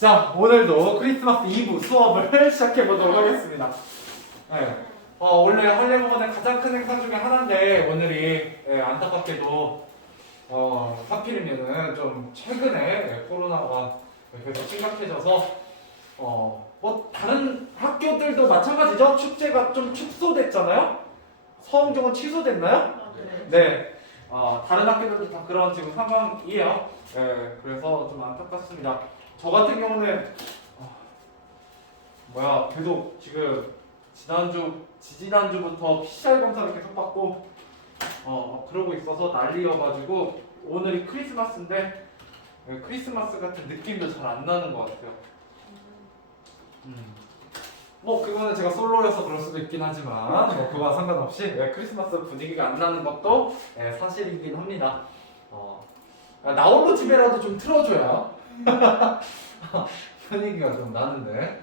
자, 오늘도 크리스마스 이브 수업을 시작해 보도록 하겠습니다. 네. 원래 할례부건의 가장 큰 행사 중에 하나인데 오늘이 안타깝게도 하필이면은 좀 최근에 코로나가 계속 심각해져서 뭐 다른 학교들도 마찬가지죠. 축제가 좀 축소됐잖아요. 서흥정은 취소됐나요? 네. 다른 학교들도 다 그런 지금 상황이에요. 네, 그래서 좀 안타깝습니다. 저 같은 경우는 계속 지금 지지난주부터 PCR 검사를 계속 받고 그러고 있어서 난리여가지고 오늘이 크리스마스인데 크리스마스 같은 느낌도 잘 안 나는 것 같아요. 뭐 그거는 제가 솔로여서 그럴 수도 있긴 하지만 뭐 그거와 상관없이 크리스마스 분위기가 안 나는 것도 사실이긴 합니다. 나홀로 집에라도 좀 틀어줘야 분위기가 좀 나는데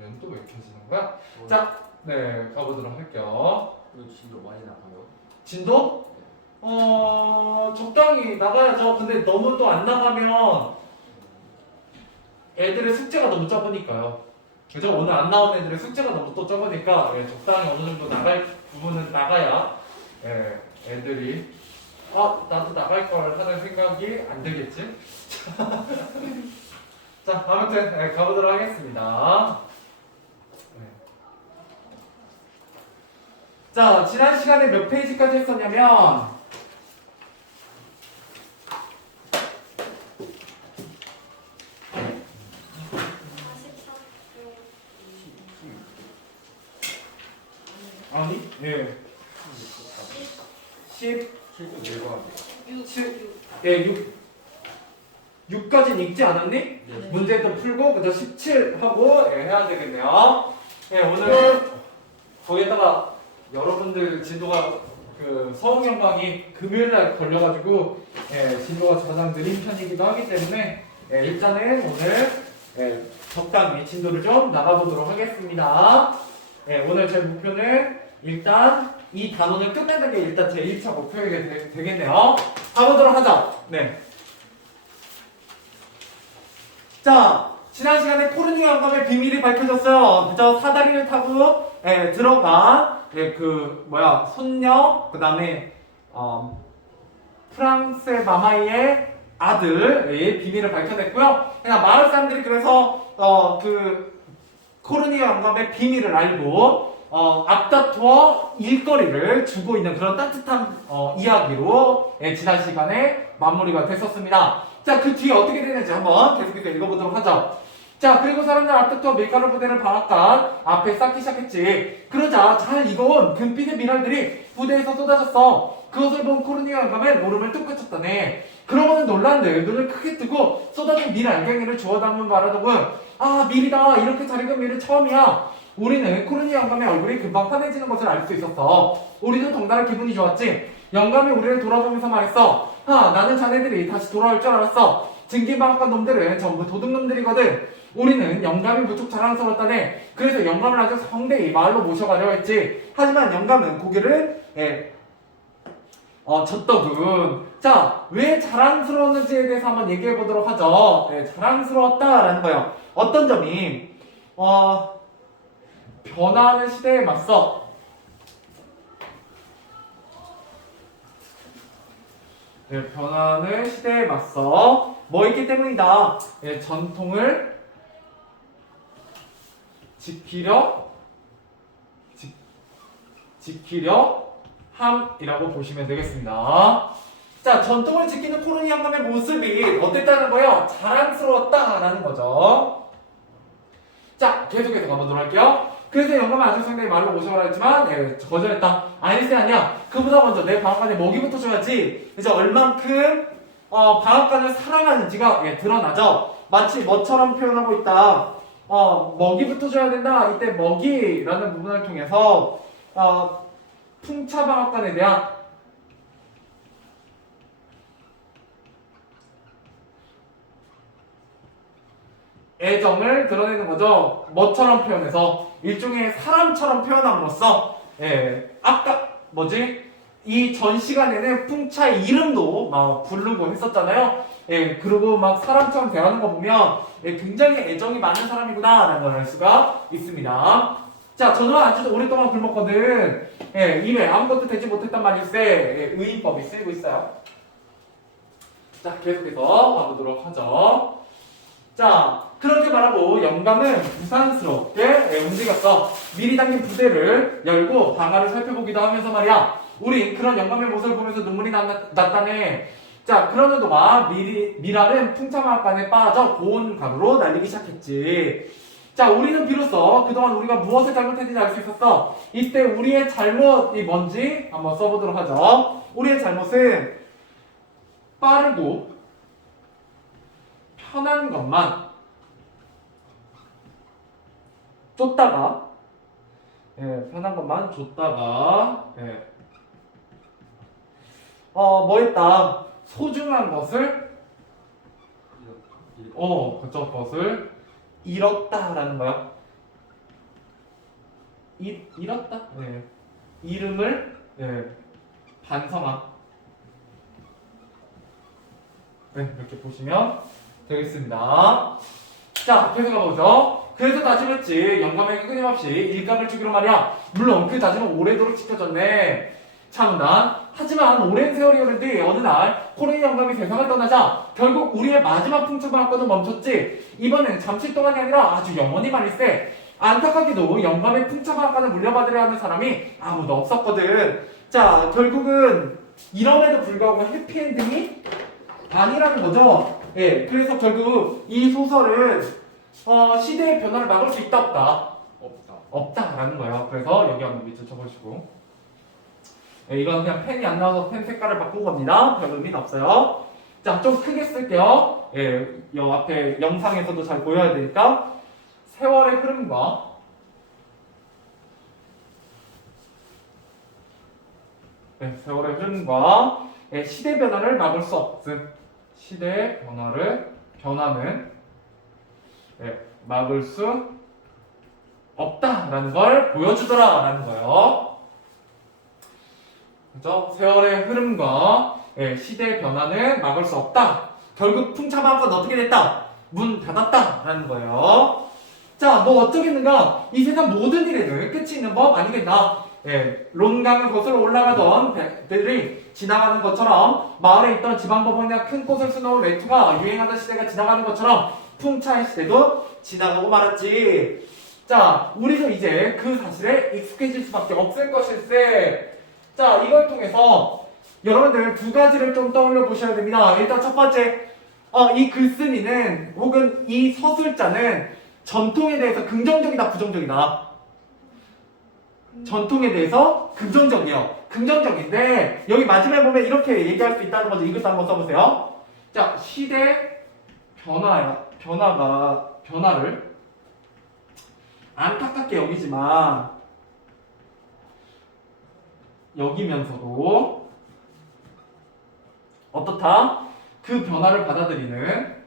얘는 또 왜 켜지는 거야? 자, 네 가보도록 할게요. 진도 많이 나가요? 진도? 적당히 나가야죠. 근데 너무 또 안 나가면 애들의 숙제가 너무 적으니까요. 그죠? 오늘 안 나온 애들의 숙제가 너무 또 적으니까 적당히 어느 정도 나갈 부분은 나가야 애들이 나도 나갈 걸 하는 생각이 안 들겠지? 자, 아무튼 가보도록 하겠습니다. 자, 지난 시간에 몇 페이지까지 했었냐면 6까지는 읽지 않았니? 네. 문제도 풀고 그다음 17하고 해야 되겠네요. 오늘 거기에다가 여러분들 진도가 그 서울연강이 금요일날 걸려가지고 진도가 가장 느린 편이기도 하기 때문에 일단은 오늘 적당히 진도를 좀 나가보도록 하겠습니다. 오늘 제 목표는 일단 이 단원을 끝내는 게 일단 제 1차 목표가 되겠네요. 가보도록 하자. 자, 지난 시간에 코르니 영감의 비밀이 밝혀졌어요. 그저 사다리를 타고 들어간 손녀, 그 다음에 프랑스의 마마이의 아들의 비밀을 밝혀냈고요. 그냥 마을 사람들이 그래서 코르니 영감의 비밀을 알고 앞다투어 일거리를 주고 있는 그런 따뜻한 이야기로 지난 시간에 마무리가 됐었습니다. 자, 그 뒤에 어떻게 되는지 한번 계속해서 읽어보도록 하죠. 자, 그리고 사람들 앞다투어 밀가루 부대를 방앗간 앞에 쌓기 시작했지. 그러자 잘 익어온 금빛의 밀알들이 부대에서 쏟아졌어. 그것을 본 코르니 영감은 노름을 뚝 그쳤다네. 그러고는 놀란 듯 눈을 크게 뜨고 쏟아진 밀 알갱이를 주워 담은 바라더군. 밀이다. 이렇게 잘 익은 밀은 처음이야. 우리는 코르니 영감의 얼굴이 금방 환해지는 것을 알 수 있었어. 우리도 덩달아 기분이 좋았지. 영감이 우리를 돌아보면서 말했어. 나는 자네들이 다시 돌아올 줄 알았어. 증기방앗간 놈들은 전부 도둑놈들이거든. 우리는 영감이 무척 자랑스러웠다네. 그래서 영감을 아주 성대히 마을로 모셔가려 했지. 하지만 영감은 고개를 졌더군. 자, 왜 자랑스러웠는지에 대해서 한번 얘기해 보도록 하죠. 자랑스러웠다라는 거예요. 어떤 점이 변화하는 시대에 맞서 변화하는 시대에 맞서 뭐 있기 때문이다. 전통을 지키려 함이라고 보시면 되겠습니다. 자, 전통을 지키는 코르니 영감의 모습이 어땠다는 거예요? 자랑스러웠다라는 거죠. 자, 계속해서 가보도록 할게요. 그래서 영감은 아주 상당히 말로 모셔가라 했지만 거절했다. 아니지 아니야. 그보다 먼저 내 방앗간에 먹이부터 줘야지. 이제 얼만큼 방앗간을 사랑하는지가 드러나죠. 마치 뭐처럼 표현하고 있다. 먹이부터 줘야 된다. 이때 먹이라는 부분을 통해서 풍차 방앗간에 대한 애정을 드러내는 거죠. 뭐처럼 표현해서 일종의 사람처럼 표현함으로써 아까 이 전 시간에는 풍차의 이름도 막 부르고 했었잖아요. 예, 그리고 막 사람처럼 대하는 거 보면 예, 굉장히 애정이 많은 사람이구나 라는 걸 알 수가 있습니다. 자, 저는 아주 오랫동안 굶었거든. 예, 이외 아무것도 되지 못했단 말일세. 예, 의인법이 쓰이고 있어요. 자, 계속해서 가보도록 하죠. 자, 그렇게 말하고 영감은 부산스럽게 움직였어. 미리 당긴 부대를 열고 방아를 살펴보기도 하면서 말이야. 우리 그런 영감의 모습을 보면서 눈물이 났다네. 자, 그러는 동안 미랄은 풍차마을간에 빠져 고운 가루로 날리기 시작했지. 자, 우리는 비로소 그동안 우리가 무엇을 잘못했는지 알 수 있었어. 이때 우리의 잘못이 뭔지 한번 써보도록 하죠. 우리의 잘못은 빠르고 편한 것만 쫓다가, 예, 편한 것만 줬다가, 예, 뭐 했다. 소중한 것을, 그쪽 것을 잃었다라는 거야. 잃었다? 예. 이름을, 예, 반성함. 네, 이렇게 보시면 되겠습니다. 자, 계속 가보죠. 그래서 다짐했지. 영감에게 끊임없이 일감을 주기로 말이야. 물론 그 다짐은 오래도록 지켜졌네. 참나. 하지만 오랜 세월이 흐르듯 어느 날 코르니 영감이 세상을 떠나자 결국 우리의 마지막 풍차방학과도 멈췄지. 이번엔 잠시 동안이 아니라 아주 영원히 말일세. 안타깝게도 영감의 풍차방학과를 물려받으려 하는 사람이 아무도 없었거든. 자, 결국은 이럼에도 불구하고 해피엔딩이 아니라는 거죠. 예, 그래서 결국 이 소설은 시대의 변화를 막을 수 있다 없다? 없다라는 거예요. 그래서 여기 한번 밑줄 쳐보시고, 예, 이건 그냥 펜이 안 나와서 펜 색깔을 바꾼 겁니다. 별 의미는 없어요. 자, 좀 크게 쓸게요. 예, 요 앞에 영상에서도 잘 보여야 되니까. 세월의 흐름과 세월의 흐름과 시대 변화를 막을 수 없음. 시대의 변화는 막을 수 없다라는 걸 보여주더라라는 거예요. 그죠? 세월의 흐름과 시대의 변화는 막을 수 없다. 결국 풍차방학과는 어떻게 됐다? 문 닫았다라는 거예요. 자, 뭐 어쩌겠는가? 이 세상 모든 일에는 끝이 있는 법 아니겠나? 론강을 거슬러 올라가던 배들이 지나가는 것처럼 마을에 있던 지방법원이나 큰 꽃을 수놓은 외투가 유행하던 시대가 지나가는 것처럼 풍차의 시대도 지나가고 말았지. 자, 우리도 이제 그 사실에 익숙해질 수밖에 없을 것일세. 자, 이걸 통해서 여러분들 두 가지를 좀 떠올려 보셔야 됩니다. 일단 첫 번째, 이 글쓴이는 혹은 이 서술자는 전통에 대해서 긍정적이다, 부정적이다? 전통에 대해서 긍정적이에요. 긍정적인데 여기 마지막에 보면 이렇게 얘기할 수 있다는 거죠. 이것도 한번 써보세요. 자, 시대 변화를 안타깝게 여기면서도 어떻다? 그 변화를 받아들이는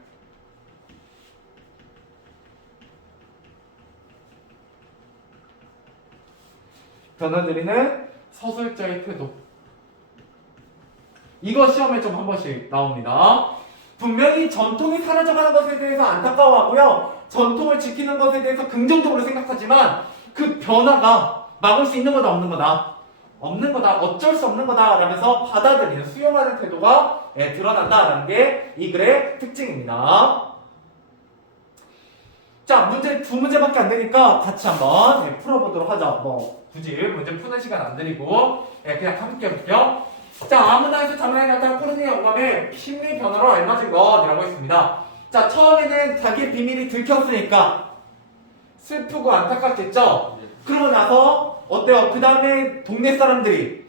서술자의 태도. 이거 시험에 좀 한 번씩 나옵니다. 분명히 전통이 사라져가는 것에 대해서 안타까워하고요. 전통을 지키는 것에 대해서 긍정적으로 생각하지만 그 변화가 막을 수 있는 거다, 없는 거다? 없는 거다, 어쩔 수 없는 거다 라면서 받아들이는, 수용하는 태도가 드러난다라는 게 이 글의 특징입니다. 자, 문제 두 문제밖에 안 되니까 같이 한번 풀어보도록 하죠. 뭐 굳이 문제 푸는 시간 안 드리고 그냥 가볍게 해볼게요. 자, 아무나에서 장래에 나타난 코르니 영감의 심리 변화로 알맞은 것이라고 했습니다. 자, 처음에는 자기의 비밀이 들켰으니까 슬프고 안타깝겠죠? 그러고 나서 어때요? 그 다음에 동네 사람들이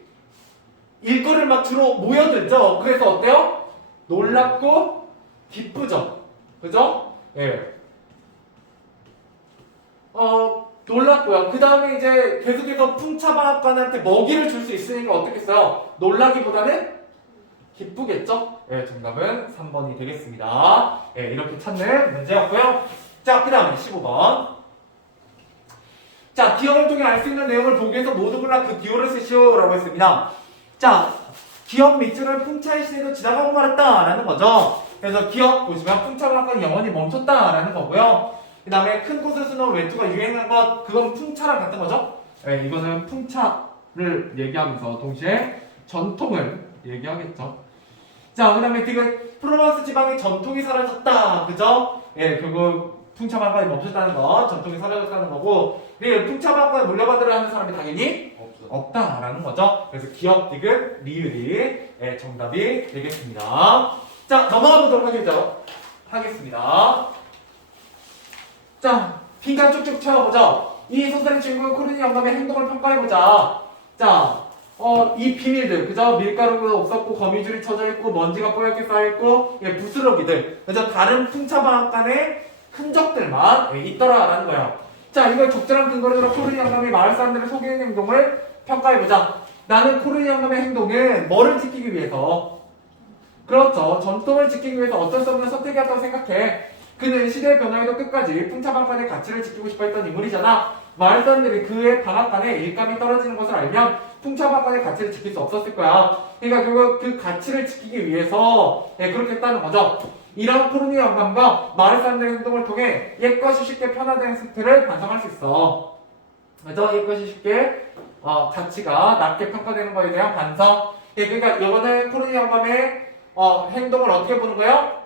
일거리를 막 주로 모여들죠? 그래서 어때요? 놀랍고 기쁘죠? 그죠? 예. 놀랐고요. 그 다음에 이제 계속해서 풍차방학관한테 먹이를 줄 수 있으니까 어떻겠어요? 놀라기보다는 기쁘겠죠? 예, 정답은 3번이 되겠습니다. 예, 이렇게 찾는 문제였고요. 자, 그 다음에 15번. 자, 기억을 통해 알 수 있는 내용을 보기 위해서 모두 골라 그 기호를 쓰시오라고 했습니다. 자, 기억 밑줄을 풍차의 시대도 지나가고 말았다라는 거죠. 그래서 기억 보시면 풍차가 영원히 멈췄다라는 거고요. 그 다음에 큰 꽃을 쓰는 외투가 유행한 것, 그건 풍차랑 같은 거죠. 네, 이거는 풍차를 얘기하면서 동시에 전통을 얘기하겠죠. 자, 그 다음에 디귿 프로방스 지방의 전통이 사라졌다. 그죠? 예, 결국 풍차방과에 멈췄다는 거, 전통이 사라졌다는 거고, 네, 풍차방과에 물려받으려 하는 사람이 당연히 없다라는 거죠. 그래서 기억, 디귿, 리을이 예, 정답이 되겠습니다. 자, 넘어가 보도록 하겠습니다. 자, 빈칸 쭉쭉 채워보죠. 이 소설의 주인공 코르니 영감의 행동을 평가해보자. 자, 이 비밀들, 그죠? 밀가루가 없었고, 거미줄이 쳐져 있고, 먼지가 뽀얗게 쌓여있고, 예, 부스러기들, 그죠? 다른 풍차방앗간의 흔적들만 예, 있더라라는 거예요. 자, 이걸 적절한 근거로 들어 코르니 영감이 마을 사람들을 속이는 행동을 평가해보자. 나는 코르니 영감의 행동은 뭐를 지키기 위해서? 그렇죠. 전통을 지키기 위해서 어쩔 수 없는 선택이었다고 생각해. 그는 시대의 변화에도 끝까지 풍차방간의 가치를 지키고 싶어 했던 인물이잖아. 마을 사람들이 그의 방앗간에 일감이 떨어지는 것을 알면 풍차방간의 가치를 지킬 수 없었을 거야. 그러니까 결국 그 가치를 지키기 위해서 예, 그렇게 했다는 거죠. 이런 코르니 영감과 마을 사람들의 행동을 통해 옛것이 쉽게 편화된 상태를 반성할 수 있어. 그래서 옛것이 쉽게 가치가 낮게 평가되는 것에 대한 반성. 예, 그러니까 이거는 코르니 영감의 행동을 어떻게 보는 거예요?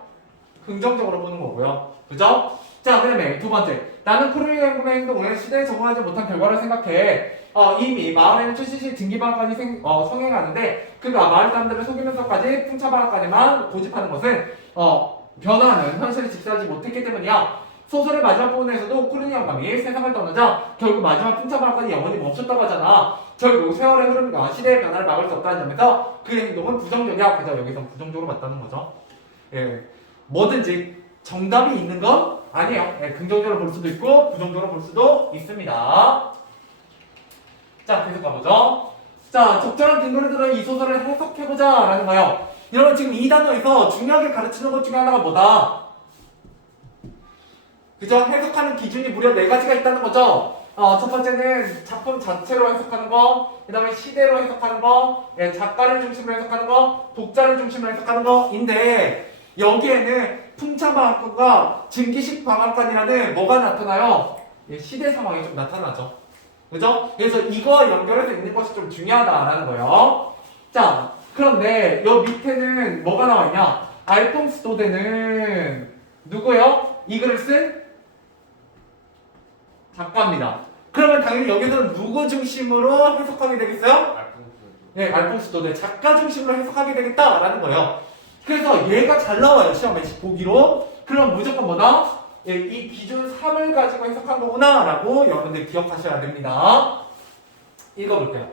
긍정적으로 보는 거고요. 그죠? 자, 그 다음에 두 번째. 나는 코르니 영감의 행동을 시대에 적응하지 못한 결과를 생각해. 이미 마을에는 출시시 등기방앗간이 성행하는데 그가 마을 사람들을 속이면서까지 풍차방앗간에만 고집하는 것은 변화는 현실을 직시하지 못했기 때문이야. 소설의 마지막 부분에서도 코르니 영감이 세상을 떠나자 결국 마지막 풍차방앗간이 영원히 멈췄다고 하잖아. 결국 세월의 흐름과 시대의 변화를 막을 수 없다는 점에서 그의 행동은 부정적이야. 그죠? 여기서 부정적으로 맞다는 거죠. 예, 뭐든지 정답이 있는 건 아니에요. 예, 긍정적으로 볼 수도 있고 부정적으로 볼 수도 있습니다. 자, 계속 가보죠. 자, 적절한 근거를 들어 이 소설을 해석해보자 라는 거예요. 여러분 지금 이 단어에서 중요하게 가르치는 것 중에 하나가 뭐다? 그죠? 해석하는 기준이 무려 4가지가 있다는 거죠. 첫 번째는 작품 자체로 해석하는 거, 그 다음에 시대로 해석하는 거, 예, 작가를 중심으로 해석하는 거, 독자를 중심으로 해석하는 거인데 여기에는 풍차방앗간과 증기식 방앗간이라는 뭐가 나타나요? 예, 시대 상황이 좀 나타나죠. 그죠? 그래서 이거와 연결해서 읽는 것이 좀 중요하다라는 거예요. 자, 그런데 여 밑에는 뭐가 나와 있냐? 알퐁스 도데는 누구요? 이 글을 쓴 작가입니다. 그러면 당연히 여기서는 누구 중심으로 해석하게 되겠어요? 네, 알퐁스 도데 작가 중심으로 해석하게 되겠다라는 거예요. 그래서 얘가 잘 나와요. 시험에 보기로. 그럼 무조건 뭐다? 예, 이 기준 3을 가지고 해석한 거구나 라고 여러분들 기억하셔야 됩니다. 읽어볼게요.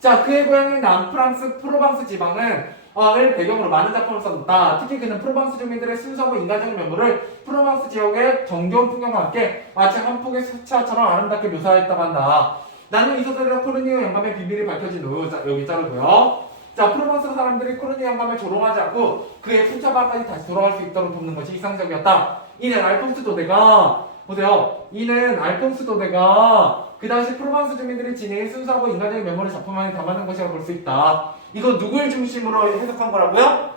자, 그의 고향인 남프랑스 프로방스 지방은 을 배경으로 많은 작품을 썼다. 특히 그는 프로방스 주민들의 순수하고 인간적인 면모를 프로방스 지역의 정겨운 풍경과 함께 마치 한 폭의 수차처럼 아름답게 묘사했다고 한다. 나는 이 소설에서 코르니 영감의 비밀이 밝혀진 후, 자, 여기 자르고요. 자, 프로방스 사람들이 코르니 영감을 조롱하지 않고 그의 풍차방까지 다시 돌아갈 수 있도록 돕는 것이 이상적이었다. 이는 알퐁스 도데가, 보세요. 이는 알퐁스 도데가 그 당시 프로방스 주민들이 지닌 순수하고 인간적인 면모를 작품 안에 담아낸 것이라고 볼 수 있다. 이거 누굴 중심으로 해석한 거라고요?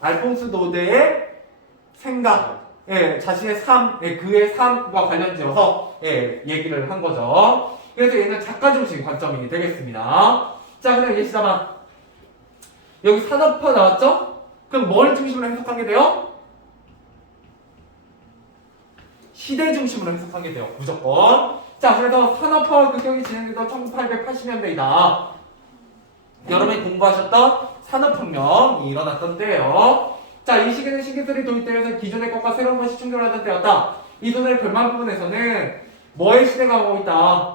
알퐁스 도데의 생각, 예, 자신의 삶, 예, 그의 삶과 관련지어서 예, 얘기를 한 거죠. 그래서 얘는 작가 중심 관점이 되겠습니다. 자, 그럼 예시자만 여기 산업화 나왔죠? 그럼 뭘 중심으로 해석하게 돼요? 시대 중심으로 해석하게 돼요. 무조건. 자, 그래서 산업화와 극경이 진행되던 1880년대이다. 여러분이 공부하셨던 산업혁명이 일어났던 때예요. 자, 이 시기는 신기술이 도입되면서 기존의 것과 새로운 것이 충돌하던 때였다. 이 소설의 결말 부분에서는 뭐의 시대가 오고 있다?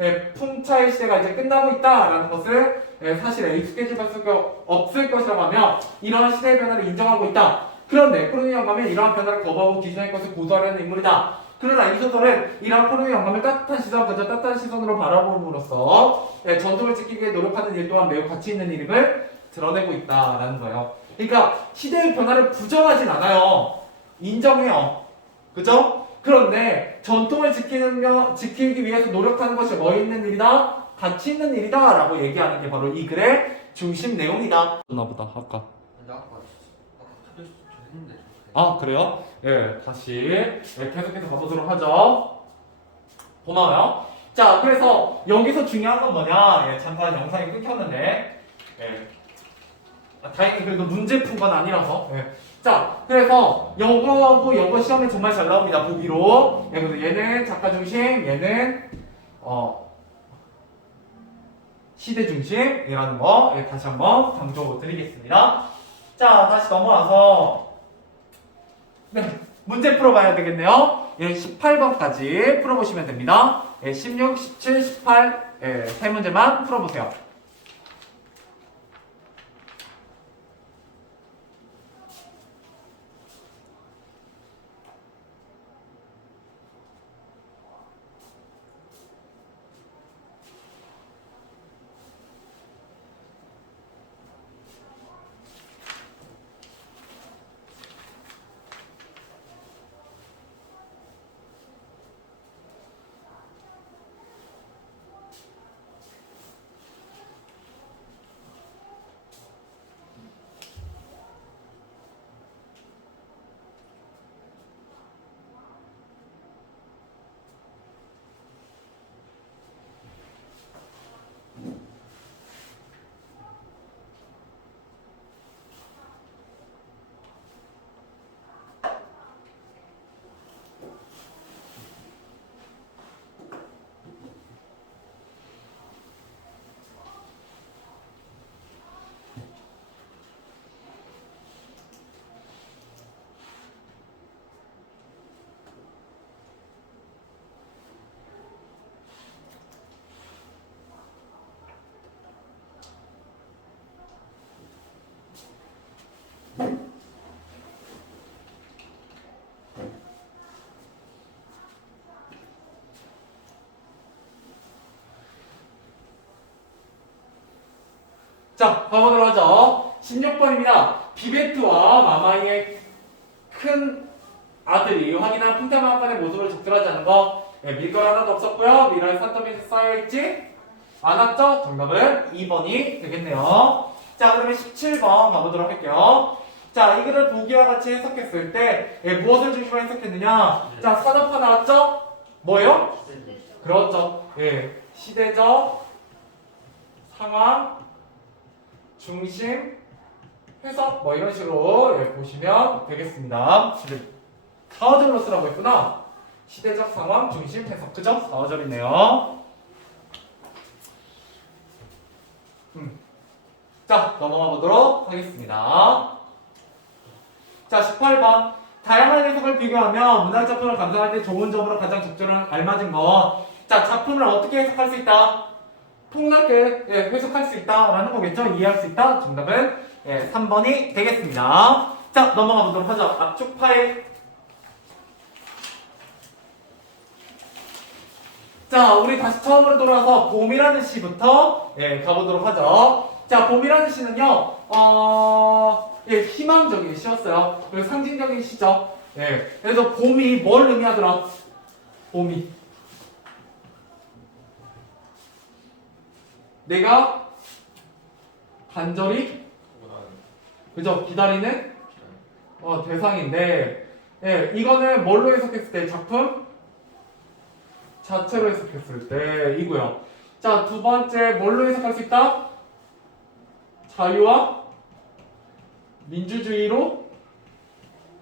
예, 풍차의 시대가 이제 끝나고 있다라는 것을 예, 사실에 익숙해질 수가 없을 것이라고 하며 이러한 시대의 변화를 인정하고 있다. 그런데 코르니 영감은 이러한 변화를 거부하고 기존의 것을 고수하려는 인물이다. 그러나 이 소설은 이러한 코르니 영감을 따뜻한 시선, 그저 따뜻한 시선으로 바라봄으로써 예, 전통을 지키기 위해 노력하는 일 또한 매우 가치 있는 일임을 드러내고 있다라는 거예요. 그러니까 시대의 변화를 부정하진 않아요. 인정해요. 그죠? 그런데 전통을 지키기 위해서 노력하는 것이 뭐 있는 일이다? 가치 있는 일이다 라고 얘기하는 게 바로 이 글의 중심 내용이다. 나보다 아까. 근데 아까 카페 했는데 아 그래요? 예, 다시 계속해서 가보도록 하죠. 고마워요. 자, 그래서 여기서 중요한 건 뭐냐? 예, 잠깐 영상이 끊겼는데, 예. 다행히 그래도 문제 푼 건 아니라서. 예. 자, 그래서 영어하고 영어 시험에 정말 잘 나옵니다. 보기로. 예, 그래서 얘는 작가 중심, 얘는 시대 중심이라는 거 예, 다시 한번 강조 드리겠습니다. 자, 다시 넘어와서 네, 문제 풀어봐야 되겠네요. 예, 18번까지 풀어보시면 됩니다. 예, 16, 17, 18 예, 세 문제만 풀어보세요. 자, 가보도록 하죠. 16번입니다. 비베트와 마마이의 큰 아들이 확인한 풍타마한간의 모습을 적절하지 않은 거. 예, 밀가 하나도 없었고요. 미랄 산더미에 쌓여있지 않았죠? 정답은 2번이 되겠네요. 자, 그러면 17번 가보도록 할게요. 자, 이 글을 보기와 같이 해석했을 때 예, 무엇을 중심으로 해석했느냐? 자, 산업화 나왔죠? 뭐예요? 그렇죠. 예, 시대적 상황 중심 해석 뭐 이런 식으로 예, 보시면 되겠습니다. 4어절로 쓰라고 했구나. 시대적 상황 중심 해석 그죠? 4어절이네요. 자, 넘어가 보도록 하겠습니다. 자, 18번. 다양한 해석을 비교하며 문학 작품을 감상할 때 좋은 점으로 가장 적절한 알맞은 것. 자, 작품을 어떻게 해석할 수 있다? 폭넓게 예, 해석할 수 있다라는 거겠죠? 이해할 수 있다? 정답은 예, 3번이 되겠습니다. 자, 넘어가 보도록 하죠. 압축 파일. 자, 우리 다시 처음으로 돌아와서 봄이라는 시부터 예, 가보도록 하죠. 자, 봄이라는 시는요, 예, 희망적인 시였어요. 그리고 상징적인 시죠. 예, 그래서 봄이 뭘 의미하더라? 봄이. 내가 간절히 그죠? 기다리는 대상인데 예, 이거는 뭘로 해석했을 때 작품 자체로 해석했을 때이고요. 자, 두 번째 뭘로 해석할 수 있다? 자유와 민주주의로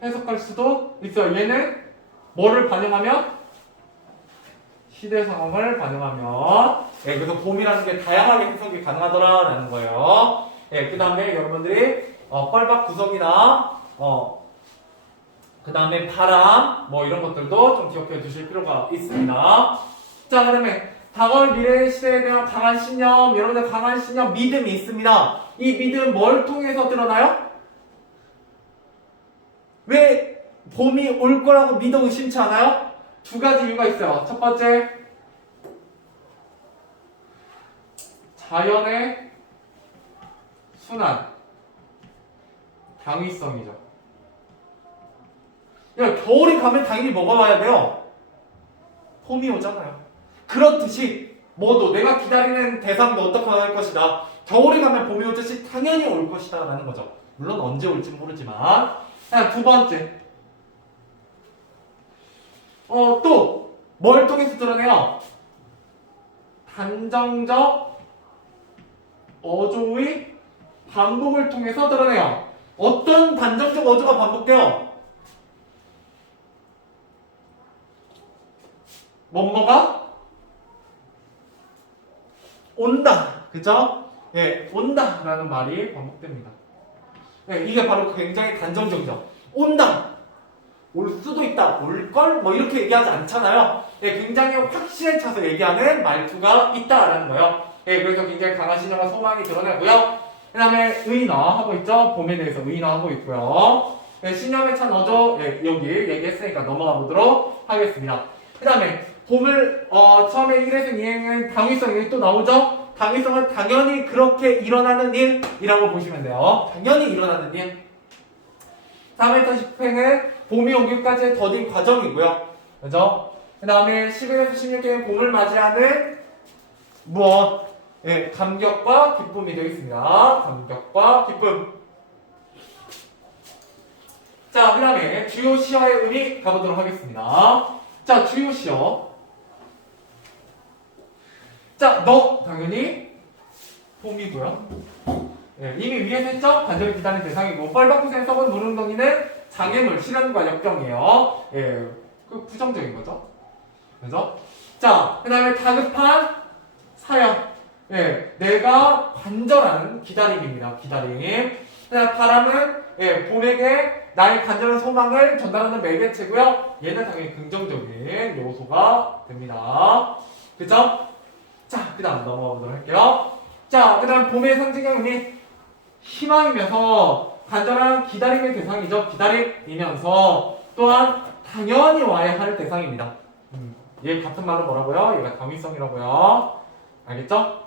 해석할 수도 있어요. 얘는 뭐를 반영하면? 시대 상황을 반영하면 예, 그래서 봄이라는 게 다양하게 해석이 가능하더라라는 거예요. 예, 그 다음에 여러분들이 뻘박 구성이나 그 다음에 바람 뭐 이런 것들도 좀 기억해 두실 필요가 있습니다. 자, 그다음에 다가올 미래 시대에 대한 강한 신념, 여러분들 강한 신념, 믿음이 있습니다. 이 믿음 뭘 통해서 드러나요? 왜 봄이 올 거라고 믿어 의심치 않아요? 두 가지 이유가 있어요. 첫 번째, 자연의 순환, 당위성이죠. 야, 겨울이 가면 당연히 뭐가 와야 돼요? 봄이 오잖아요. 그렇듯이 뭐도 내가 기다리는 대상도 어떻게 할 것이다. 겨울이 가면 봄이 오듯이 당연히 올 것이다 라는 거죠. 물론 언제 올지 모르지만. 자, 두 번째. 또 뭘 통해서 드러내요? 단정적 어조의 반복을 통해서 드러내요. 어떤 단정적 어조가 반복돼요? 뭐뭐가 온다. 그죠? 예, 온다 라는 말이 반복됩니다. 예, 이게 바로 굉장히 단정적이죠. 온다. 올 수도 있다. 올걸? 뭐 이렇게 얘기하지 않잖아요. 예, 굉장히 확신에 차서 얘기하는 말투가 있다라는 거예요. 예, 그래서 굉장히 강한 신념과 소망이 드러나고요. 그 다음에 의인어 하고 있죠. 봄에 대해서 의인어 하고 있고요. 예, 신념에 찬 어조 예, 여기 얘기했으니까 넘어가 보도록 하겠습니다. 그 다음에 봄을 처음에 1에서 2행은 당위성이 또 나오죠. 당위성은 당연히 그렇게 일어나는 일이라고 보시면 돼요. 당연히 일어나는 일. 3회부터 10행은 봄이 오기까지의 더딘 과정이고요. 그죠? 그 다음에 11에서 16행은 봄을 맞이하는 무엇? 예, 감격과 기쁨이 되겠습니다. 감격과 기쁨. 자, 그 다음에 주요 시어의 의미 가보도록 하겠습니다. 자, 주요 시어. 자, 너 당연히 봄이고요. 예, 이미 위에서 했죠? 간절히 기다리는 대상이고 뻘박구센 썩은 물웅덩이는 장애물, 실현과 역경이에요. 예, 그 부정적인 거죠. 그죠? 자, 그 다음에 다급한 사역. 예, 내가 간절한 기다림입니다. 기다림. 그다음 바람은 예, 봄에게 나의 간절한 소망을 전달하는 매개체고요. 얘는 당연히 긍정적인 요소가 됩니다. 그죠? 자, 그 다음 넘어가 보도록 할게요. 자, 그 다음 봄의 상징적 의미 희망이면서 간절한 기다림의 대상이죠. 기다림이면서 또한 당연히 와야 할 대상입니다. 얘 같은 말로 뭐라고요? 얘가 당위성이라고요. 알겠죠?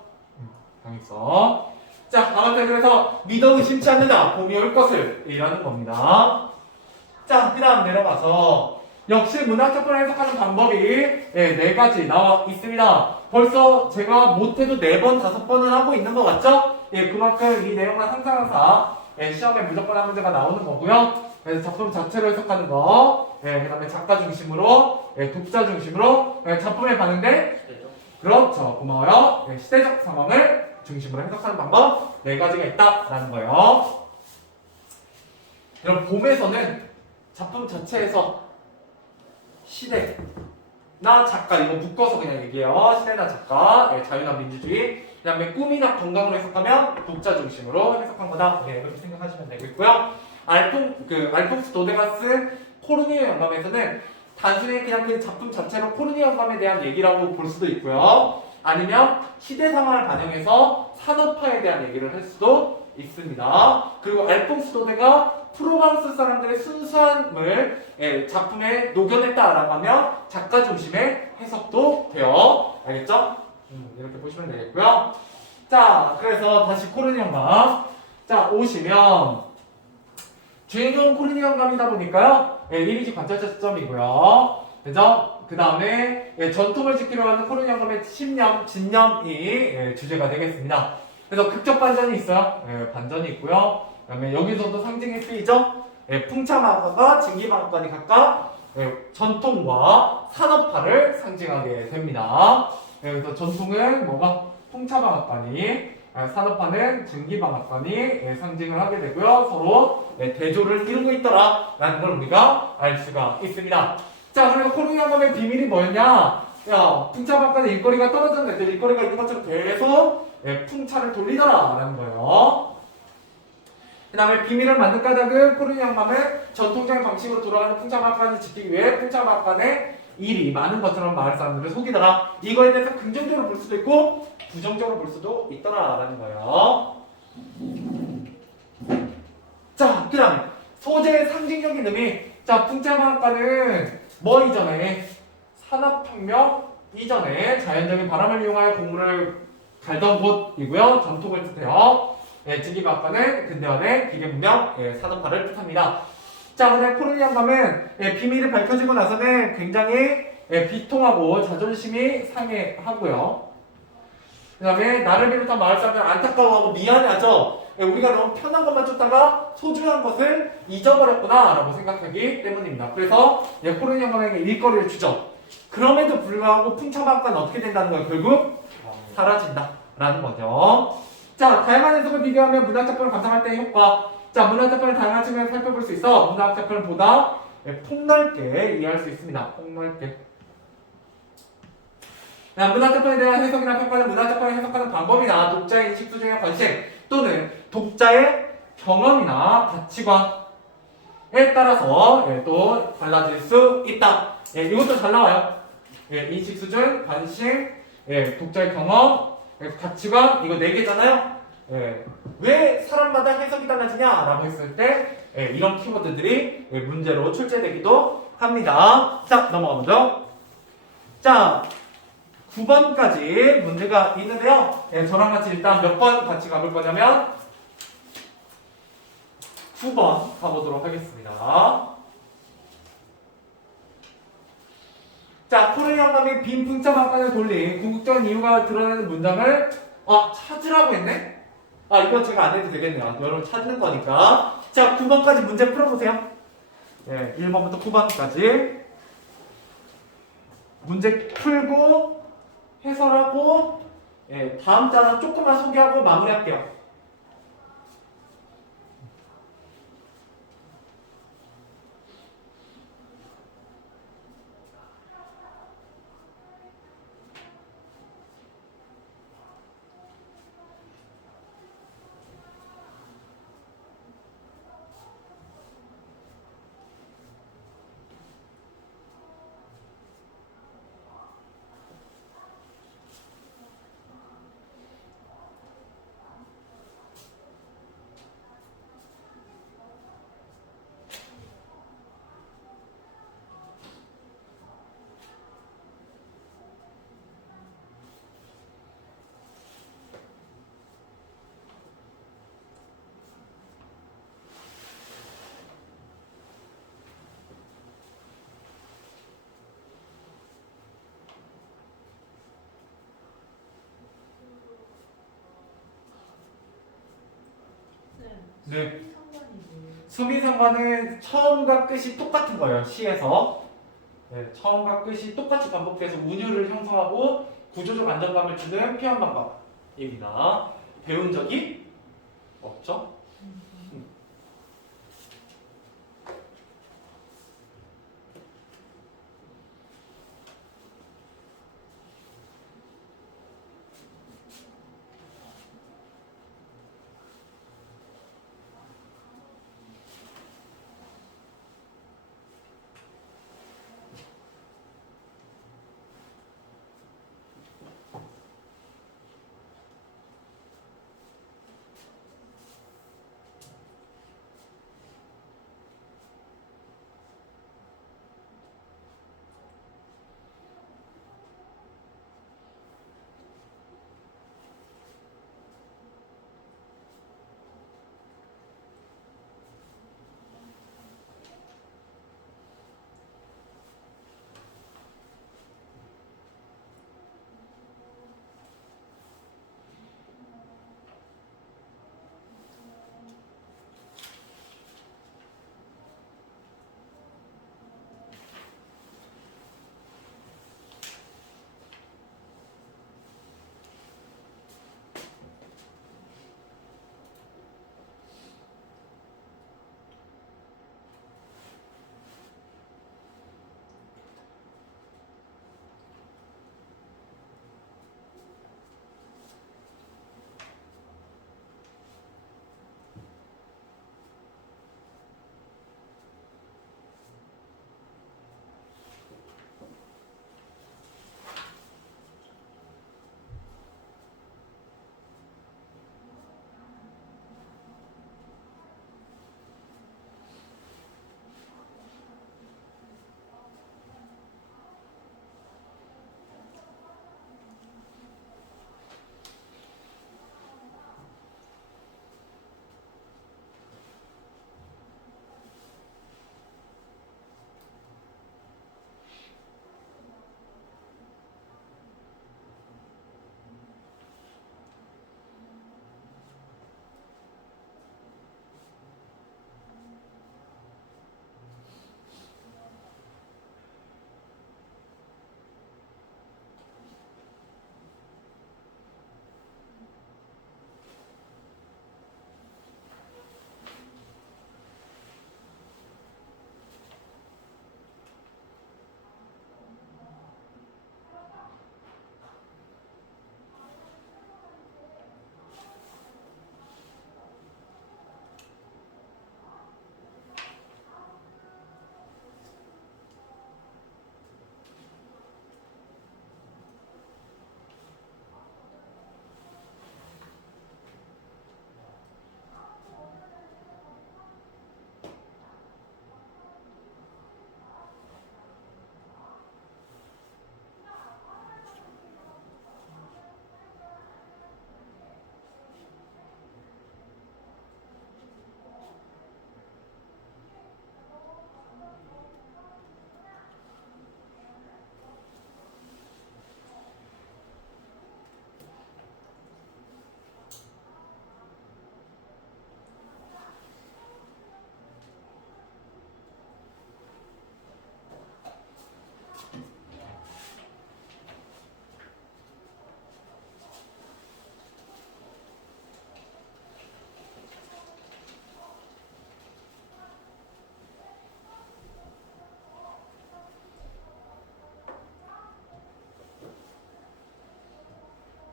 당위성. 자, 아무튼 그래서 믿어 의심치 않는다. 봄이 올 것을 이라는 겁니다. 자, 그 다음 내려가서 역시 문학작품을 해석하는 방법이 예, 4가지 나와 있습니다. 벌써 제가 못해도 4번, 5번은 하고 있는 것 같죠? 예, 그만큼 이 내용은 항상 예, 시험에 무조건 한 문제가 나오는 거고요. 그래서 작품 자체로 해석하는 거, 예, 그 다음에 작가 중심으로, 예, 독자 중심으로, 예, 작품에 가는데, 그렇죠. 고마워요. 예, 시대적 상황을 중심으로 해석하는 방법 4가지가 있다라는 거예요. 그럼 봄에서는 작품 자체에서 시대나 작가 이거 묶어서 그냥 얘기해요. 시대나 작가, 예, 자유나 민주주의, 그 다음에 꿈이나 건강으로 해석하면 독자 중심으로 해석한 거다. 네, 이렇게 생각하시면 되겠고요. 알퐁스 도데가스 코르니에 영감에서는 단순히 그냥 그 작품 자체로 코르니에 영감에 대한 얘기라고 볼 수도 있고요. 아니면 시대 상황을 반영해서 산업화에 대한 얘기를 할 수도 있습니다. 그리고 알퐁스 도데가 프로방스 사람들의 순수함을 작품에 녹여냈다라고 하면 작가 중심의 해석도 돼요. 알겠죠? 이렇게 보시면 되겠고요. 자, 그래서 다시 코르니 영감. 자, 오시면 주인공은 코르니 영감이다 보니까요. 이미지 관찰자 시점이고요. 그죠? 그 다음에 전통을 지키려 하는 코르니 영감의 신념, 진념이 주제가 되겠습니다. 그래서 극적 반전이 있어요. 반전이 있고요. 그 다음에 여기서도 상징이 쓰이죠. 풍차마가가 진기방앗간이 각각 전통과 산업화를 상징하게 됩니다. 그래서 전통은 뭐가 풍차방앗간이, 산업화는 증기방앗간이 상징을 하게 되고요. 서로 대조를 이루고 있더라라는 걸 우리가 알 수가 있습니다. 자, 그리고 코르니 영감의 비밀이 뭐였냐? 야, 풍차방앗간의 일거리가 떨어졌는데 일거리가 있는 것처럼 계속 풍차를 돌리더라라는 거예요. 그 다음에 비밀을 만든 까닭은 코르니 영감은 전통적인 방식으로 돌아가는 풍차방앗간을 지키기 위해 풍차방앗간의 일이 많은 것처럼 마을 사람들을 속이더라. 이거에 대해서 긍정적으로 볼 수도 있고 부정적으로 볼 수도 있더라라는 거예요. 자, 그 다음에 소재의 상징적인 의미. 자, 풍차방앗간은 뭐 이전에 산업혁명 이전에 자연적인 바람을 이용하여 곡물을 갈던 곳이고요. 전통을 뜻해요. 증기방앗간은 근대화된 기계문명 산업화를 뜻합니다. 자, 그다음에 코르니 영감은 비밀이 밝혀지고 나서는 굉장히 비통하고 자존심이 상해하고요. 그 다음에 나를 비롯한 마을 사람들 안타까워하고 미안해하죠. 예, 우리가 너무 편한 것만 쫓다가 소중한 것을 잊어버렸구나 라고 생각하기 때문입니다. 그래서 예, 코로나 영감에게 일거리를 주죠. 그럼에도 불구하고 풍차방과는 어떻게 된다는 거예요? 결국 사라진다 라는 거죠. 자, 다양한 해석을 비교하면 문학작품을 감상할 때의 효과. 자, 문학작품을 다양한 측면에서 살펴볼 수 있어 문학작품을 보다 폭넓게 이해할 수 있습니다. 폭넓게. 문학작품에 대한 해석이나 평가는 문학작품을 해석하는 방법이나 독자의 인식 수준의 관심 또는 독자의 경험이나 가치관에 따라서 또 달라질 수 있다. 이것도 잘 나와요. 인식 수준, 관심, 독자의 경험, 가치관 이거 4개잖아요. 왜 사람마다 해석이 달라지냐라고 했을 때 이런 키워드들이 문제로 출제되기도 합니다. 자, 넘어가보죠. 자, 9번까지 문제가 있는데요. 저랑 같이 일단 몇 번 같이 가볼 거냐면 9번 가보도록 하겠습니다. 자, 코로나 영감이 빈 풍차방간을 돌린 궁극적인 이유가 드러나는 문장을 찾으라고 했네? 이건 제가 안 해도 되겠네요. 여러분 찾는 거니까. 자, 9번까지 문제 풀어보세요. 1번부터 9번까지 문제 풀고 해설하고 다음 자랑 조금만 소개하고 마무리할게요. 네. 수미상관은 처음과 끝이 똑같은 거예요. 시에서. 처음과 끝이 똑같이 반복돼서 운율을 형성하고 구조적 안정감을 주는 표현 방법입니다. 배운 적이 없죠?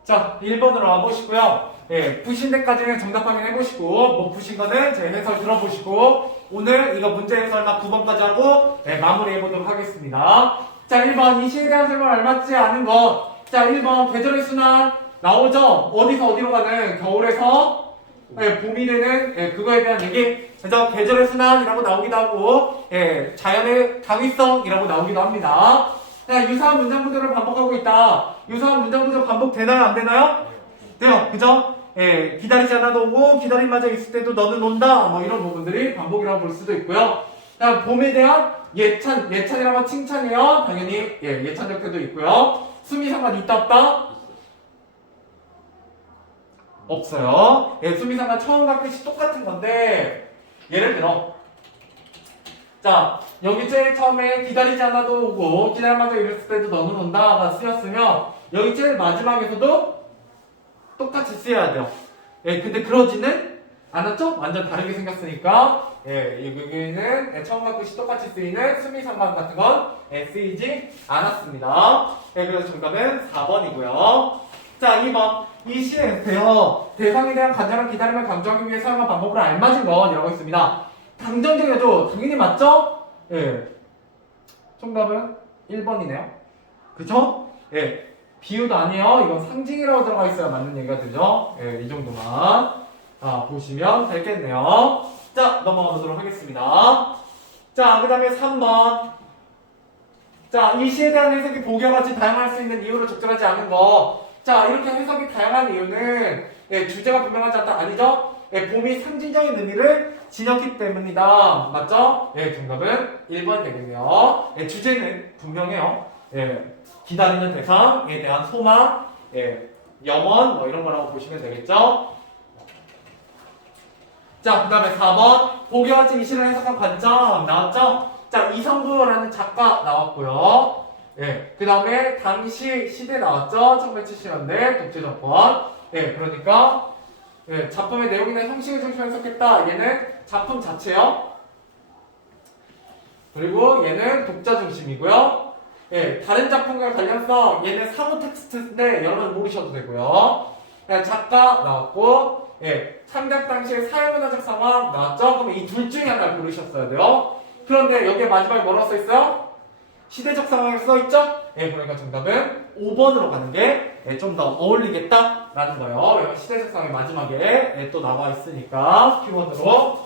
자, 1번으로 와보시고요. 예, 푸신 데까지는 정답 확인해보시고, 못 푸신 거는 제 해설 들어보시고, 오늘 이거 문제 해설만 9번까지 하고, 예, 마무리해보도록 하겠습니다. 자, 1번, 이 시에 대한 설명 알맞지 않은 것. 자, 1번, 계절의 순환 나오죠? 어디서 어디로 가는? 겨울에서 예, 봄이 되는 예, 그거에 대한 얘기. 그래서 계절의 순환이라고 나오기도 하고, 예, 자연의 당위성이라고 나오기도 합니다. 자, 유사한 문장 구조를 반복하고 있다. 유사한 문장 구조 반복되나요? 안 되나요? 돼요. 그죠? 예, 기다리지 않아도 오고, 기다림마저 있을 때도 너는 온다. 뭐 이런 부분들이 반복이라고 볼 수도 있고요. 자, 봄에 대한 예찬이라고 칭찬이요. 당연히, 예, 예찬 적표도 있고요. 수미상관 있다, 없다? 없어요. 예, 수미상관 처음과 끝이 똑같은 건데, 예를 들어, 자, 여기 제일 처음에 기다리지 않아도 오고, 기다림마저 이랬을 때도 너는 온다가 쓰였으면, 여기 제일 마지막에서도 똑같이 쓰여야 돼요. 예, 근데 그러지는 않았죠? 완전 다르게 생겼으니까, 예, 여기는 예, 처음과 끝이 똑같이 쓰이는 수미상관 같은 건 예, 쓰이지 않았습니다. 예, 그래서 정답은 4번이고요. 자, 2번. 이 시에서요, 대상에 대한 간절한 기다림을 강조하기 위해 사용한 방법으로 알맞은 것이라고 했습니다. 감정적이죠? 당연히 맞죠? 예. 정답은 1번이네요. 그쵸? 예. 비유도 아니에요. 이건 상징이라고 들어가 있어야 맞는 얘기가 되죠. 예, 이 정도만 보시면 되겠네요. 자, 넘어가 보도록 하겠습니다. 자, 그 다음에 3번. 자, 이 시에 대한 해석이 보기와 같이 다양할 수 있는 이유로 적절하지 않은 거. 자, 이렇게 해석이 다양한 이유는 예, 주제가 분명하지 않다. 아니죠? 예, 봄이 상징적인 의미를 지녔기 때문이다. 맞죠? 예, 정답은 1번 되겠네요. 예, 주제는 분명해요. 예, 기다리는 대상에 대한 소망, 예, 염원, 뭐 이런 거라고 보시면 되겠죠? 자, 그 다음에 4번. 보기와 같이 이 시를 해석한 관점 나왔죠? 자, 이성구라는 작가 나왔고요. 예, 그 다음에 당시 시대 나왔죠? 1970년대 독재정권. 예, 그러니까 예, 작품의 내용이나 형식을 중심으로 해석했다. 얘는 작품 자체요. 그리고 얘는 독자 중심이고요. 예, 다른 작품과 관련성 얘는 상호 텍스트인데 여러분 모르셔도 되고요. 예, 작가 나왔고, 예, 창작 당시의 사회문화적 상황 나왔죠? 그럼 이 둘 중에 하나를 고르셨어야 돼요. 그런데 여기에 마지막에 뭐라고 써있어요? 시대적 상황에 써있죠? 예, 그러니까 정답은 5번으로 가는 게 좀 더 어울리겠다라는 거예요. 왜냐면 시대적 상황이 마지막에 예, 또 나와 있으니까 키워드로.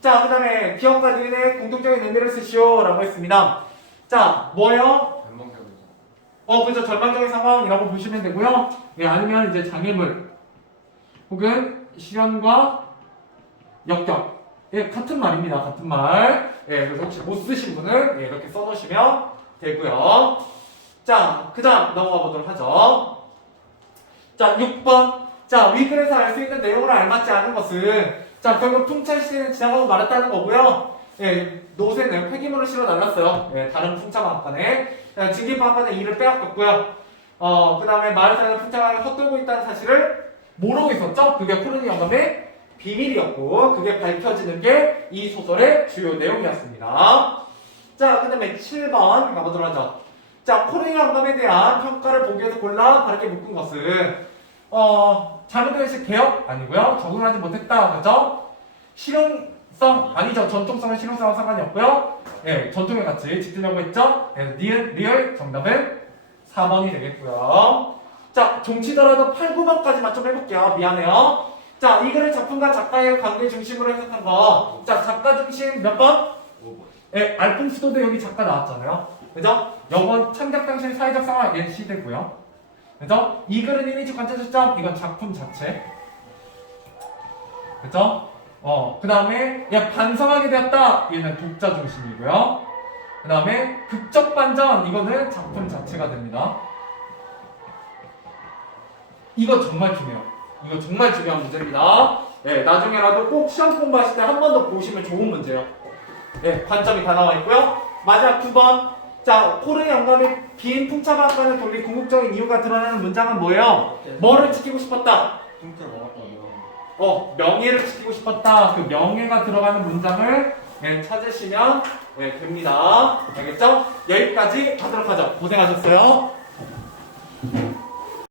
자, 그 다음에 기억과 니은의 공통적인 의미를 쓰시오 라고 했습니다. 자, 뭐예요? 그죠. 절망적인 상황이라고 보시면 되고요. 예, 아니면 이제 장애물 혹은 시련과 역경. 예, 같은 말입니다. 같은 말. 예, 그래서 혹시 못 쓰신 분은 예, 이렇게 써놓으시면 되고요. 자, 그 다음 넘어가 보도록 하죠. 자, 6번. 자, 위글에서 알 수 있는 내용을 알맞지 않은 것은 자, 결국 풍차 시대는 지나가고 말았다는 거고요. 예, 노새는 폐기물을 실어 날랐어요. 예, 다른 풍차방앗간에. 증기방앗간에 이를 빼앗겼고요. 그 다음에 마을 사는 풍차방에 헛돌고 있다는 사실을 모르고 있었죠? 그게 코르니 영감의 비밀이었고, 그게 밝혀지는 게 이 소설의 주요 내용이었습니다. 자, 그 다음에 7번 가보도록 하죠. 자, 코르니 영감에 대한 평가를 보기에서 골라 바르게 묶은 것은 잘못된 개혁 아니고요. 적응하지 못했다. 그죠? 실용성 아니죠. 전통성은 실용성과 상관이 없고요. 예, 전통의 가치 지키려고 했죠. 예, 리얼 정답은 4번이 되겠고요. 자, 종치더라도 8, 9번까지만 좀 해볼게요. 미안해요. 자, 이 글을 작품과 작가의 관계 중심으로 해석한 거. 자, 작가 중심 몇 번? 5번. 예, 알풍수도도 여기 작가 나왔잖아요. 그죠? 영원 창작 당시의 사회적 상황 얘 시대고요. 그죠? 이 글은 이미지 관찰 초점 이건 작품 자체. 그죠? 그 다음에 반성하게 되었다 얘는 독자 중심이고요. 그 다음에 극적 반전 이거는 작품 자체가 됩니다. 이거 정말 중요해요. 이거 정말 중요한 문제입니다. 예, 나중에라도 꼭 시험 공부하실 때 한 번 더 보시면 좋은 문제예요. 예, 관점이 다 나와 있고요. 마지막 9번. 자, 코르니 영감의 빈 풍차방앗간을 돌린 궁극적인 이유가 드러나는 문장은 뭐예요? 뭐를 지키고 싶었다? 풍차 먹었다며. 명예를 지키고 싶었다. 그 명예가 들어가는 문장을 예, 찾으시면 예, 됩니다. 알겠죠? 여기까지 하도록 하죠. 고생하셨어요.